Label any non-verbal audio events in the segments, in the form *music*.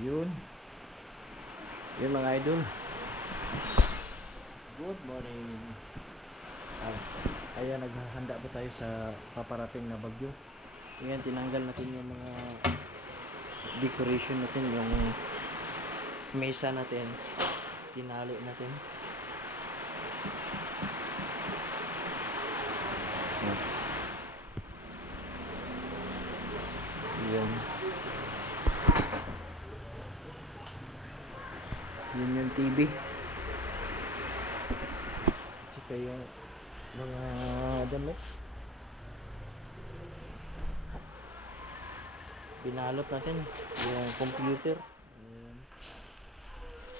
Yun. Yun mga idol. Good morning. Ah, ayan, naghahanda pa tayo sa paparating na bagyo. Ayan, tinanggal natin yung mga decoration natin, yung mesa natin. Tinali natin. Ayan. Ayan. Yun yung TV. Tsaka yung mga damit. Binalot natin yung computer.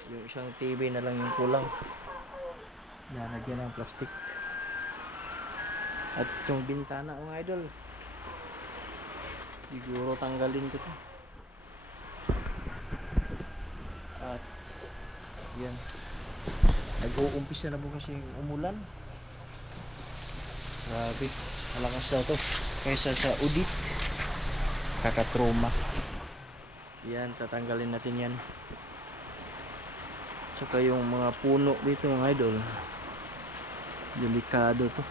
Yung isang TV na lang yung kulang. Nalagyan ng plastic. At yung bintana mga idol. Siguro tanggalin ko to. At yan. Nag-uumpisa na bukas yung umulan. Grabe. Malakas daw to. Kaysa sa udit. Kakatroma. Yan, tatanggalin natin yan. Tsaka yung mga puno dito mga idol. Delikado to.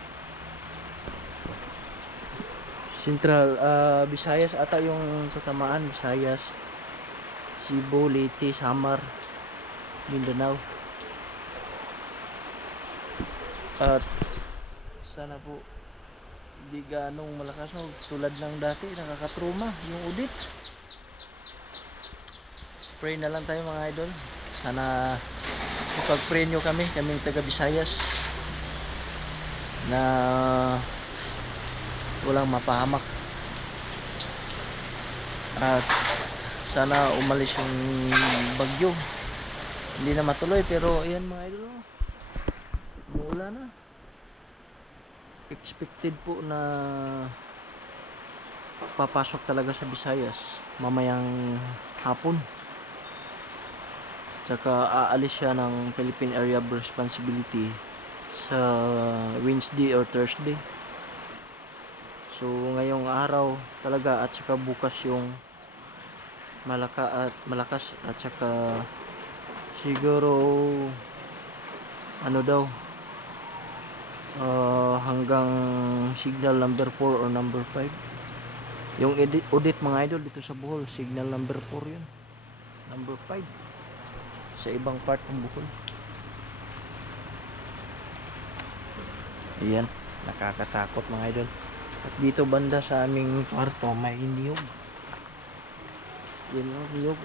Central ah, Visayas ata yung tatamaan Visayas Cebu, Leyte, Samar Mindanao. At sana po hindi ganong malakas no tulad ng dati nakakatruma yung udit pray na lang tayo mga idol. Sana pag-pray nyo kami kaming taga Visayas na walang mapahamak. At sana umalis yung bagyo hindi na matuloy pero ayan mga idol oh. umuulan na. Expected po na papasok talaga sa Visayas mamayang hapon. Tsaka aalis siya ng Philippine Area of Responsibility sa Wednesday or Thursday. So ngayong araw talaga at saka bukas yung malaka at malakas at saka siguro ano daw ah, hanggang signal number 4 or number 5 yung edit, audit mga idol dito sa Bohol signal number 4 yun. Number 5 sa ibang part ng Bohol. Ayan nakakatakot mga idol. At dito banda sa aming kwarto may niyog. Yan o, niyog.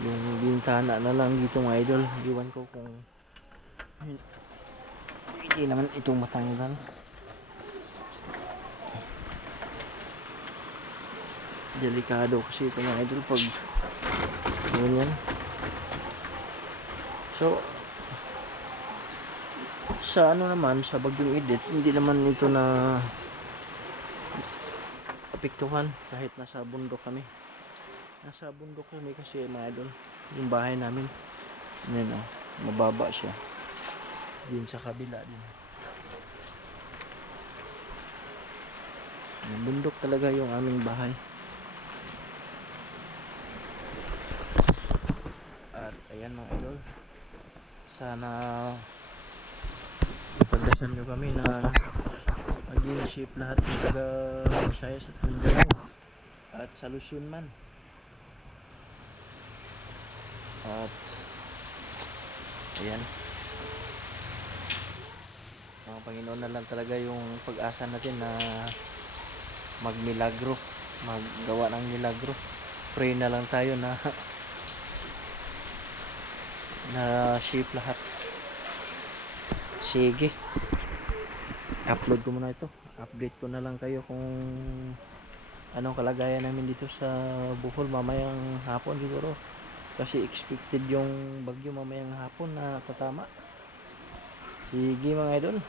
Yung bintana na lang dito mga idol. Iwan ko kung hindi naman itong matanggal. Delikado kasi ito mga idol pag ganyan. So, sa ano naman sa bagyong edit hindi naman ito na apektuhan kahit nasa bundok kami nasa bundok kami kasi mga idol yung bahay namin. Yan oh, mababa siya. Din sa kabila din. Yung bundok talaga yung aming bahay. At ayan mga idol. Sana pagdasan nyo kami na maging safe lahat ng taga Visayas at Mindanao. At sa Luzon man at ayan ang Panginoon na lang talaga yung pag-asa natin na magmilagro maggawa ng milagro pray na lang tayo na *laughs* na safe lahat Sige. Upload ko muna ito. Update ko na lang kayo kung anong kalagayan namin dito sa Bohol mamayang hapon siguro. Kasi expected yung bagyo mamayang hapon na tatama. Sige mga idol.